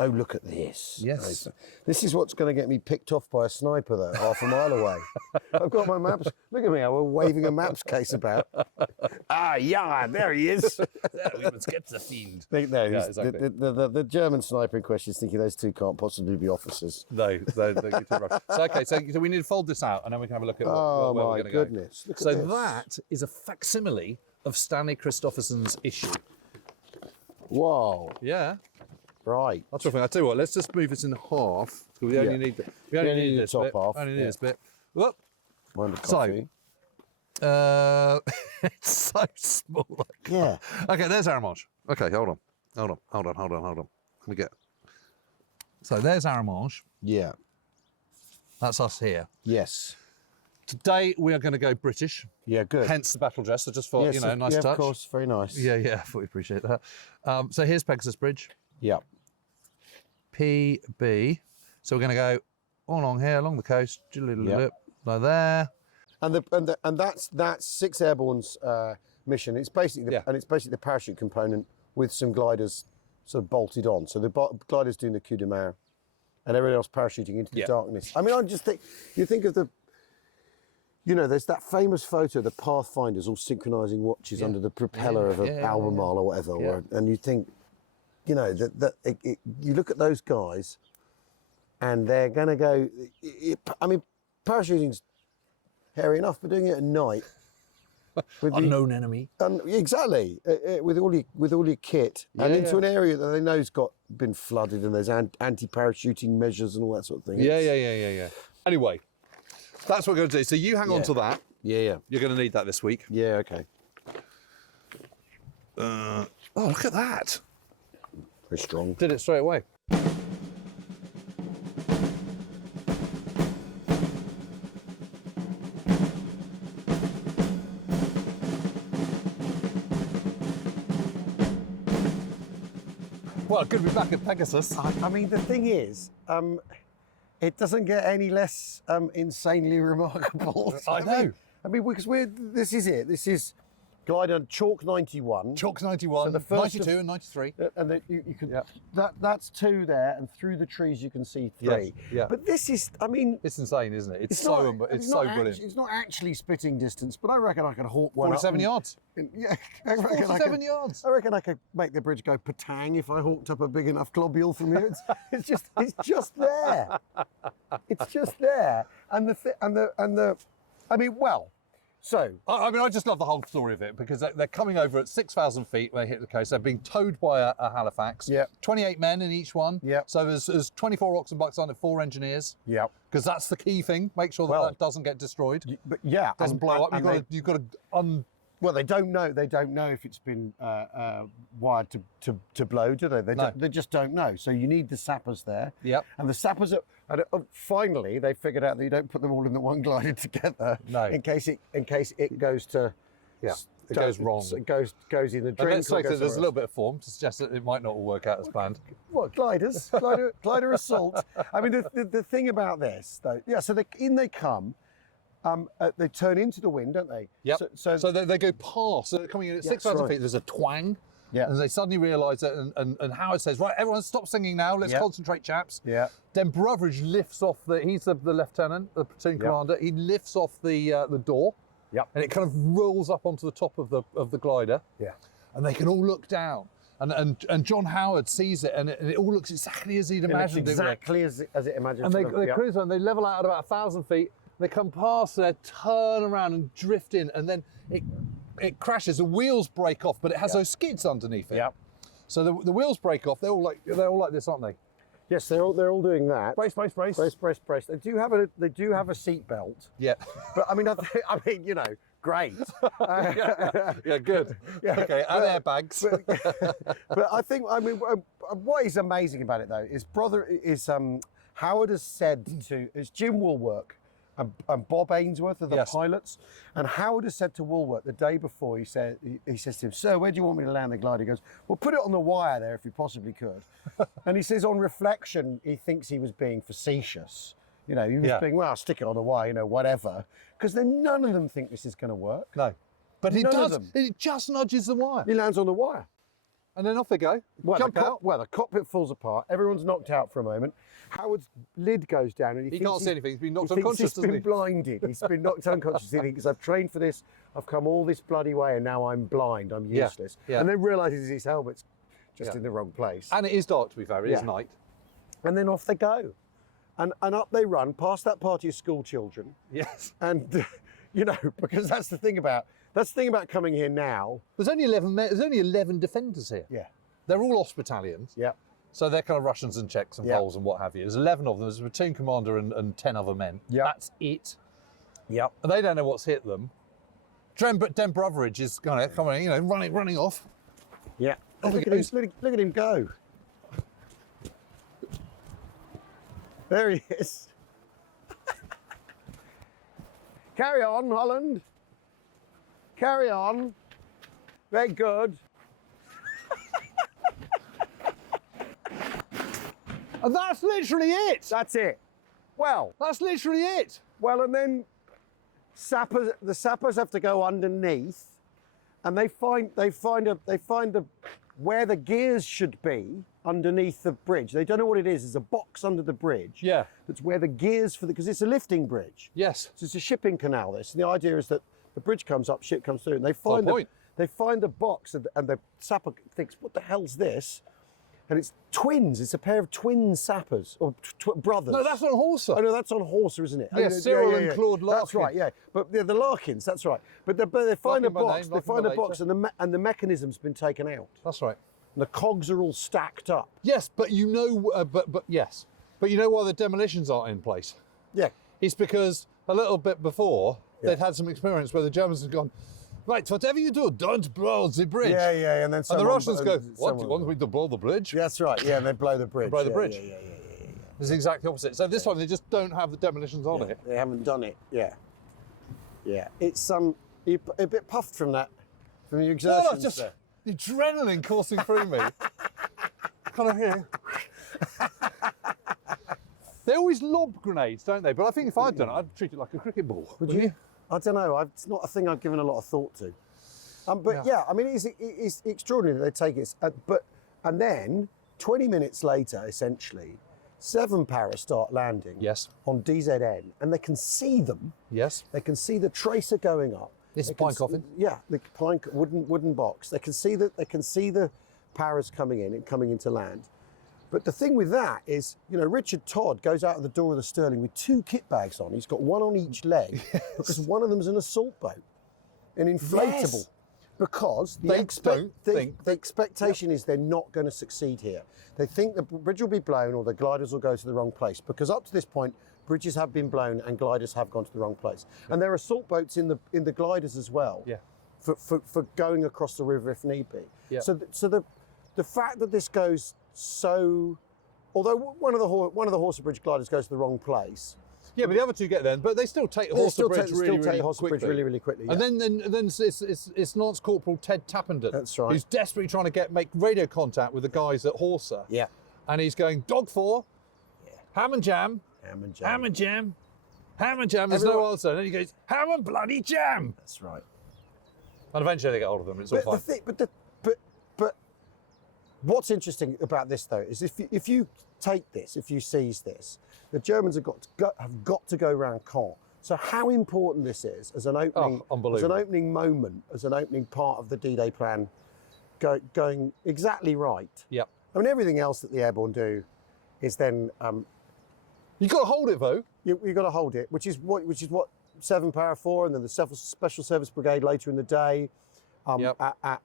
Oh, look at this. Yes. This is what's going to get me picked off by a sniper, though, half a mile away. I've got my maps. Look at me, I'm waving a maps case about. Ah, yeah, there he is. We must get the fiend. No, Yeah, exactly. the German sniper in question is thinking those two can't possibly be officers. No, they're too rough. So, okay, so we need to fold this out, and then we can have a look at where Oh, we're my going to go. goodness. Look at So this. that is a facsimile of Stanley Christopherson's issue. Whoa. Yeah. Right. That's the thing. I tell you what, let's just move this in half. We only need this top bit. half. Only need this bit. Whoop. Mind the coffee. So, it's so small. Yeah. Okay, there's Arromanches. Okay, hold on. Let me get. So there's Arromanches. Yeah. That's us here. Yes. Today we are going to go British. Yeah, good. Hence the battle dress. So just for Yes, nice yeah, touch. of course, very nice. Yeah, I thought you'd appreciate that. So here's Pegasus Bridge. Yeah. PB. So we're going to go all along here, along the coast, like there. And that's 6th Airborne's mission. It's basically the parachute component with some gliders sort of bolted on. So the gliders doing the coup-de-main, and everyone else parachuting into the darkness. I mean, I just think you think of there's that famous photo of the Pathfinders all synchronising watches under the propeller of an Albemarle or whatever, and you think, you look at those guys, and they're going to go. I mean, parachuting's hairy enough, but doing it at night with Unknown enemy. Exactly, with all your kit and into an area that they know's been flooded, and there's anti-parachuting measures and all that sort of thing. Yeah. Anyway, that's what we're going to do. So you hang on to that. Yeah. You're going to need that this week. Yeah. Okay. Oh, look at that! Very strong. Did it straight away. Well, good to be back at Pegasus. I mean, the thing is, it doesn't get any less insanely remarkable. I know. I mean, because this is it. This is glider Chalk 91. Chalk 91, So the first 92 and 93. And you can, that's 2 there, and through the trees you can see 3. Yeah. But this is, I mean, It's insane, isn't it? It's not brilliant. It's not actually spitting distance, but I reckon I could hawk one 47 up. yards. Yeah, I reckon 47 yards. I reckon I could make the bridge go patang if I hawked up a big enough globule from here. It's just there. It's just there, So, I mean, I just love the whole story of it because they're coming over at 6,000 feet when they hit the coast. They're being towed by a Halifax. Yeah. 28 men in each one. Yeah. So there's 24 oxen bucks on it, 4 engineers. yeah. Because that's the key thing. Make sure that doesn't get destroyed. But yeah, Doesn't blow up. You've got to well, they don't know. They don't know if it's been wired to blow, do they? They just don't know. So you need the sappers there. Yep. And the sappers are. Finally, they figured out that you don't put them all in the one glider together. No. In case it goes to. Yeah. It goes wrong. It goes in the And drink. let's say that there's a little bit of form to suggest that it might not all work out as planned. What, gliders? glider assault. I mean, the thing about this, though, so they come. They turn into the wind, don't they? Yep. So they go past. So they're coming in at 6,000 feet. There's a twang. Yeah. And they suddenly realise that, and Howard says, right, everyone stop singing now. Let's concentrate, chaps. Yeah. Then Brotheridge lifts off he's the lieutenant, the platoon commander. He lifts off the door. Yep. And it kind of rolls up onto the top of the glider. Yeah. And they can all look down. And John Howard sees it, and it all looks exactly as he'd imagined it. Exactly as it imagined. And they cruise on. They level out at about 1,000 feet. They come past there, turn around and drift in, and then it crashes. The wheels break off, but it has those skids underneath it. Yeah. So the wheels break off. They're all like this, aren't they? Yes, they're all doing that. Brace. Brace. They do have a seat belt. Yeah. But I mean, great. Yeah, good. Yeah. Okay, and airbags. But I think, what is amazing about it though is Howard has said it's Jim Woolwork and Bob Ainsworth are the pilots, and Howard has said to Woolwork the day before, he says to him, "Sir, where do you want me to land the glider?" He goes, "Well, put it on the wire there if you possibly could." And he says on reflection, he thinks he was being facetious. He was being, well, I'll stick it on the wire, whatever. Because then none of them think this is going to work. No. But he None does. of them. It just nudges the wire. He lands on the wire. And then off they go. Jump out. Well, the cockpit falls apart. Everyone's knocked out for a moment. Howard's lid goes down, and He can't see anything. He's been knocked he thinks unconscious, he's doesn't been he? blinded. He's been knocked unconscious. He thinks, I've trained for this. I've come all this bloody way, and now I'm blind. I'm Yeah, useless. yeah. And then realises his helmet's just Yeah. in the wrong place. And it is dark, to be fair. It is Yeah. night. And then off they go. And up they run, past that party of school children. Yes. And, you know, because that's the thing about coming here now. There's only 11 There's only 11 defenders here. Yeah. They're all off battalions. Yeah. So they're kind of Russians and Czechs and Yeah. Poles and what have you. There's 11 of them. There's a platoon commander and 10 other men. Yeah. That's it. Yep. And they don't know what's hit them. Den Brotheridge is kind of coming, you know, running off. Yeah. Off Look he at, him, goes. look at him go. There he is. Carry on, Holland. Carry on. Very good. And that's literally it. That's it. Well, That's literally it. and then the sappers have to go underneath, and they find where the gears should be underneath the bridge. They don't know what it is. There's a box under the bridge. Yeah. That's where the gears because it's a lifting bridge. Yes. So it's a shipping canal. This, and the idea is that the bridge comes up, ship comes through, and they Whole find point. they find the box, and the sapper thinks, "What the hell's this?" And it's twins. It's a pair of twin sappers or brothers. No, that's on Horsa. Oh no, that's on Horsa, isn't it? Yeah, Cyril and Claude That's Larkin. right. Yeah, but the Larkins. That's right. But they find a Larkin by box. name, They Larkin find by a box, and the mechanism's been taken out. That's right. And the cogs are all stacked up. Yes, but you know, but you know why the demolitions aren't in place? Yeah. It's because a little bit before they'd had some experience where the Germans had gone, right, whatever you do, don't blow the bridge. Yeah, yeah, and then And the Russians go, what, do you want me to blow the bridge? That's right. Yeah, and they blow the bridge. Blow the Yeah, bridge. Yeah. It's the exact opposite. So this time they just don't have the demolitions on it. They haven't done it. Yeah. Yeah. It's you're a bit puffed from that, from your exertions. Oh, just there. the adrenaline coursing through me. Kind of here. They always lob grenades, don't they? But I think if I'd done it, I'd treat it like a cricket ball. Would you? I don't know. It's not a thing I've given a lot of thought to. But yeah, I mean, it's extraordinary that they take it. And then 20 minutes later, essentially, 7 paras start landing. Yes. On DZN, and they can see them. Yes. They can see the tracer going up. This is They a pine can coffin. Yeah, the pine wooden box. They can see the paras coming in and coming into land. But the thing with that is, you know, Richard Todd goes out of the door of the Stirling with 2 kit bags on. He's got one on each leg because one of them's an assault boat, an inflatable. Yes. Because They don't think- the expectation is they're not going to succeed here. They think the bridge will be blown or the gliders will go to the wrong place, because up to this point, bridges have been blown and gliders have gone to the wrong place. And there are assault boats in the gliders as well. Yeah. For going across the river if need be. Yeah. So the fact that this goes so, although one of the Horsa Bridge gliders goes to the wrong place. Yeah, but the other 2 get there, but they still take Horsa Bridge really quickly. Yeah. And then it's Lance Corporal Ted Tappenden. That's right. Who's desperately trying to make radio contact with the guys at Horsa. Yeah. And he's going, Dog 4, ham and jam, Ham and jam. ham and jam, ham and jam. There's no Everyone- answer. And then he goes, ham and bloody jam. That's right. And eventually they get hold of them. It's all fine. But what's interesting about this though is if you take this, if you seize this, the Germans have got to go around Caen. So how important this is as an opening, moment, as an opening part of the D-Day plan, going exactly right. Yep. I mean, everything else that the Airborne do is then You've got to hold it though. you've got to hold it, which is what 7 Para 4, and then the Special Service Brigade later in the day, Yep.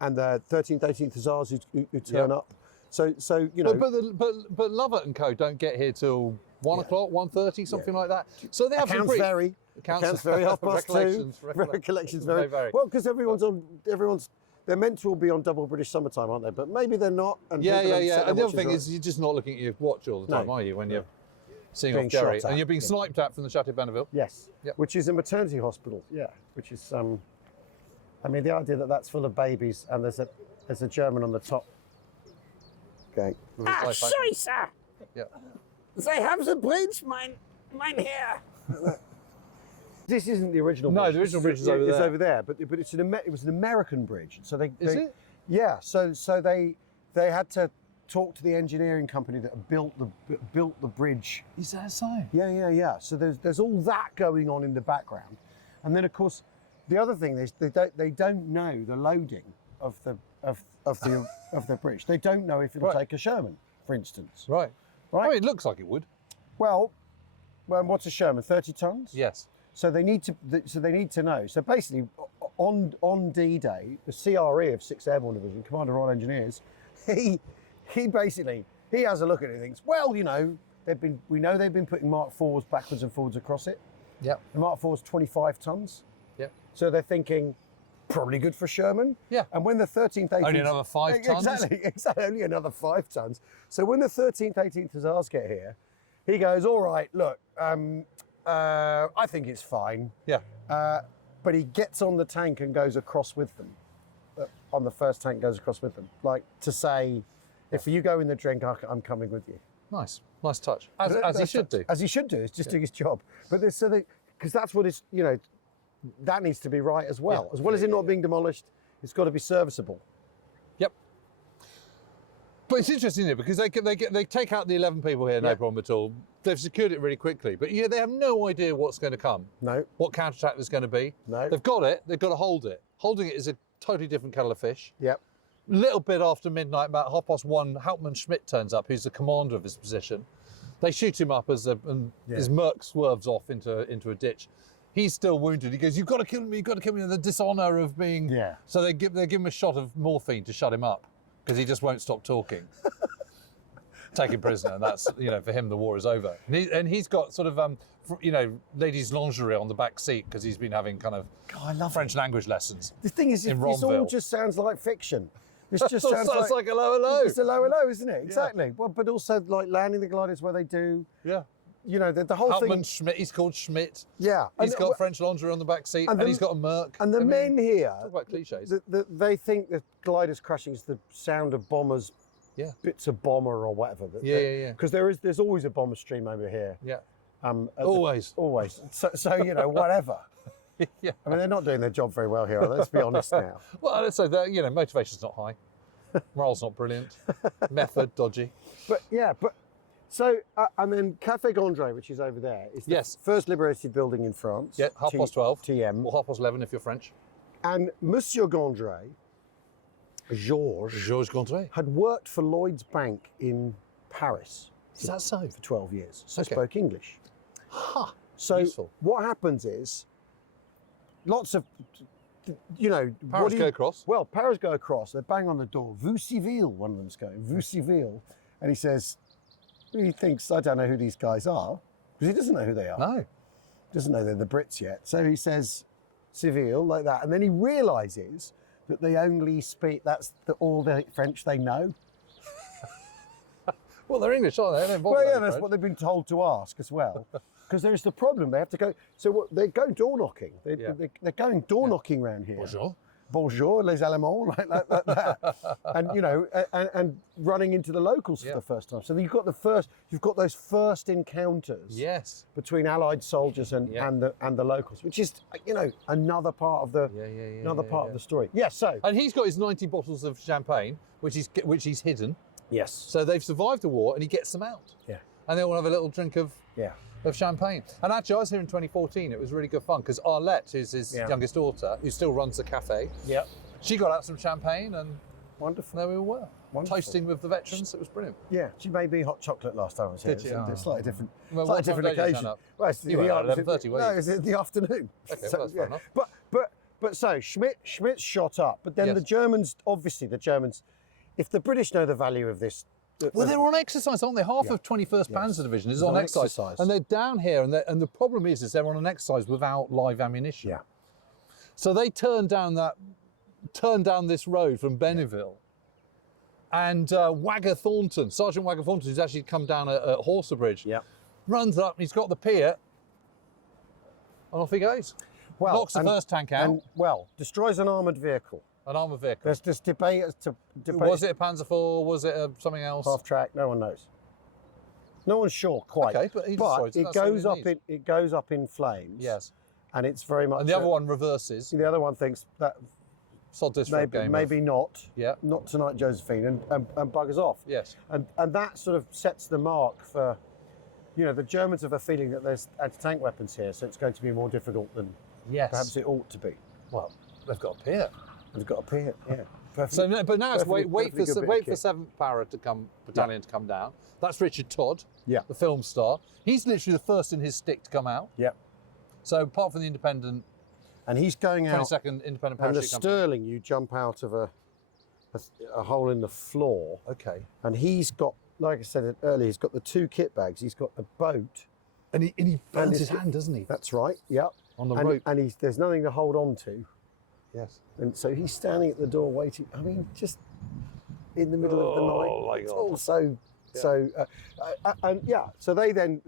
and the 13th, 18th Hussars who turn Yep. up. So you know. But Lovett and Co don't get here till 1 o'clock, 1:30, something like that. So they have some Accounts pretty... vary. Accounts vary, 2:30. Recollections vary. They vary. Well, because they're meant to all be on double British summertime, aren't they? But maybe they're not. And Yeah. people don't set their And the other watches thing right. is, you're just not looking at your watch all the time, No. are you? When you're seeing Being off Jerry, shot at, and you're being yeah. sniped at from the Chateau Benouville. Yes. Yep. Which is a maternity hospital. Yeah. Which is I mean, the idea that that's full of babies and there's a German on the top. Okay. Sorry, sir. Yeah. They have the bridge, mine here. This isn't the original No, bridge. the original This bridge is over It's there. over there, but it was an American bridge. So Is it? Yeah. So they had to talk to the engineering company that built the bridge. Is that so? Yeah. So there's all that going on in the background, and then of course, the other thing is they don't know the loading of the bridge. They don't know if it'll take a Sherman, for instance. Right. Right. I mean, it looks like it would. Well, what's a Sherman? 30 tons. Yes. So they need to know. So basically, on D-Day, the CRE of 6th Airborne Division, Commander Royal Engineers, he has a look at it and thinks, well, you know, we know they've been putting Mark IVs backwards and forwards across it. Yep. The Mark IV's 25 tons. Yep. So they're thinking, probably good for Sherman. Yeah. And when the 13th, 18th... Only another 5 tons? Exactly, only another 5 tons. So when the 13th, 18th Hussars get here, he goes, all right, look, I think it's fine. Yeah. But he gets on the tank and goes across with them. On the first tank, goes across with them. Like to say, if you go in the drink, I'm coming with you. Nice touch. As he should do. As he should do. It's just doing his job. But because that's what it's, you know, that needs to be right as well. Yeah. As well as it not being demolished, it's got to be serviceable. Yep. But it's interesting here because they take out the 11 people here, no problem at all. They've secured it really quickly, but they have no idea what's going to come. No. What counterattack there's going to be. No. They've got it. They've got to hold it. Holding it is a totally different kettle of fish. Yep. Little bit after midnight, about 1:30, Hauptmann Schmidt turns up, who's the commander of his position. They shoot him up and his Merc swerves off into a ditch. He's still wounded. He goes, "You've got to kill me. You've got to kill me." The dishonour of being. Yeah. So they give him a shot of morphine to shut him up because he just won't stop talking. Take him prisoner, and that's, you know, for him the war is over. And he's got sort of ladies' lingerie on the back seat because he's been having kind of God, I love French language lessons. The thing is, this all just sounds like fiction. This just sounds like a low. It's a low, isn't it? Exactly. Well, but also like landing the gliders where they do. Yeah. You know, the whole Hauptmann thing. Schmidt, he's called Schmidt. Yeah. He's got French lingerie on the back seat, and he's got a Merc. And the men here, talk about cliches. They think that gliders crashing is the sound of bombers. Yeah. Bits of bomber or whatever. Yeah. Because there's always a bomber stream over here. Yeah. Always. So you know, whatever. Yeah. I mean, they're not doing their job very well here. Let's be honest now. Well, let's say that, you know, motivation's not high, morale's not brilliant, method dodgy. But so and then Café Gondry, which is over there, is the first liberated building in France. Yeah, 12:30. TM. Or 11:30 if you're French. And Monsieur Gondry, Georges Gondry, had worked for Lloyd's Bank in Paris. Is that so? For 12 years. So Okay. spoke English. Huh. So Useful. what happens is, lots of, you know, Paris go across. Well, Paris go across. They bang on the door. Vous civil, one of them's going. Vous civil, and he says, he thinks, I don't know who these guys are, because he doesn't know who they are. No. Doesn't know they're the Brits yet. So he says, civil, like that, and then he realises that they only speak. All the French they know. Well, they're English, aren't they? Well, yeah, that's what they've been told to ask as well. Because there's the problem. They have to go. So they go door knocking. They're going door knocking around here. Bonjour, les Allemands, like that. And you know, and running into the locals for the first time. So you've got those first encounters. Yes. Between Allied soldiers and the locals, which is, you know, another part of the part of the story. Yes. So. And he's got his 90 bottles of champagne, which he's hidden. Yes. So they've survived the war, and he gets them out. Yeah. And they all have a little drink of champagne. And actually, I was here in 2014. It was really good fun because Arlette, who's his youngest daughter, who still runs the cafe, she got out some champagne, and wonderful. There we were. Wonderful. Toasting with the veterans. It was brilliant. Yeah, she made me hot chocolate last time I was here. Did you? It's slightly different. Well, slightly different occasion. Well, it's you were at 11:30, no, it's in the afternoon. Okay, well, that's fair enough. But so Schmidt's shot up, but then the Germans, if the British know the value of this. Well, they're on exercise, aren't they? Half of 21st Panzer Division is on exercise. And they're down here, and the problem is they're on an exercise without live ammunition. Yeah. So they turned down this road from Benouville. And Wagger Thornton, Sergeant Wagger Thornton, who's actually come down at Horsa Bridge, runs up, and he's got the pier, and off he goes. Well, knocks the first tank out. And, destroys an armoured vehicle. An armoured vehicle. There's this debate as to... Was it a Panzer IV? Was it something else? Half track, no one knows. No one's sure quite. Okay, but it goes up in flames. Yes. And it's very much... And the other one reverses. The other one thinks that Sod this for a game. Maybe not. Yeah. Not tonight, Josephine, and buggers off. Yes. And that sort of sets the mark for, you know, the Germans have a feeling that there's anti-tank weapons here, so it's going to be more difficult than perhaps it ought to be. Well, they've got a pier. They've got a pier, yeah. Perfect, So, but now it's wait for perfectly good bit of kit. 7th Para to come, battalion to come down. That's Richard Todd, Yeah. the film star. He's literally the first in his stick to come out. Yeah. So apart from the independent, And he's going out, 22nd independent and parachute the company. Sterling, you jump out of a hole in the floor, Okay. and he's got, like I said earlier, he's got the 2 kit bags. He's got a boat. And he burns he's his got- hand, doesn't he? That's right. Yeah. On the and, rope. and there's nothing to hold on to. Yes. And so he's standing at the door waiting. I mean, just in the middle of the night. Oh, my It's God. all so. And yeah. So they then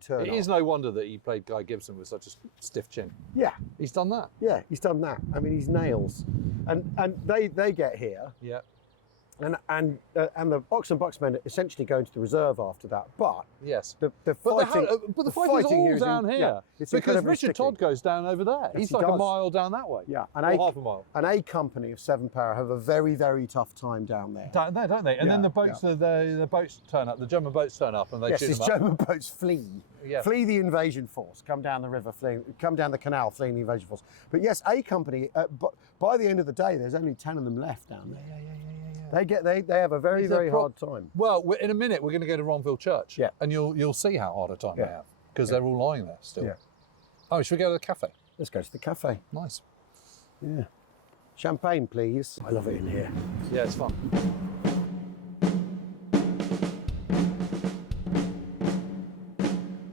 turn. It is up. no wonder that he played Guy Gibson with such a stiff chin. Yeah. He's done that. Yeah. He's done that. I mean, he's nails. And they get here, Yeah. and the Oxford Bucks men essentially go into the reserve after that. But Yes. the But fighting. the fighting's all here is down here. Yeah, it's because incredibly Richard sticky. Todd goes down over there. Yes, He's he like a does. mile down that way. Yeah. Or half a mile. An A company of 7 Para have a very, very tough time down there. Down there, don't they? And then Yeah, the boats, the boats turn up. The German boats turn up, and they Yes, shoot these them up. German boats flee. Yeah. Flee the invasion force, come down the river, come down the canal, fleeing the invasion force. But yes, A company, but by the end of the day, there's only 10 of them left down there. Yeah. They have a very, These are very pro- hard time. Well, in a minute we're going to go to Ronville Church. Yeah. And you'll see how hard a time they Yeah. have because they're all lying there still. Yeah. Oh, should we go to the cafe? Let's go to the cafe. Nice. Yeah. Champagne, please. I love it in here. Yeah, it's fun.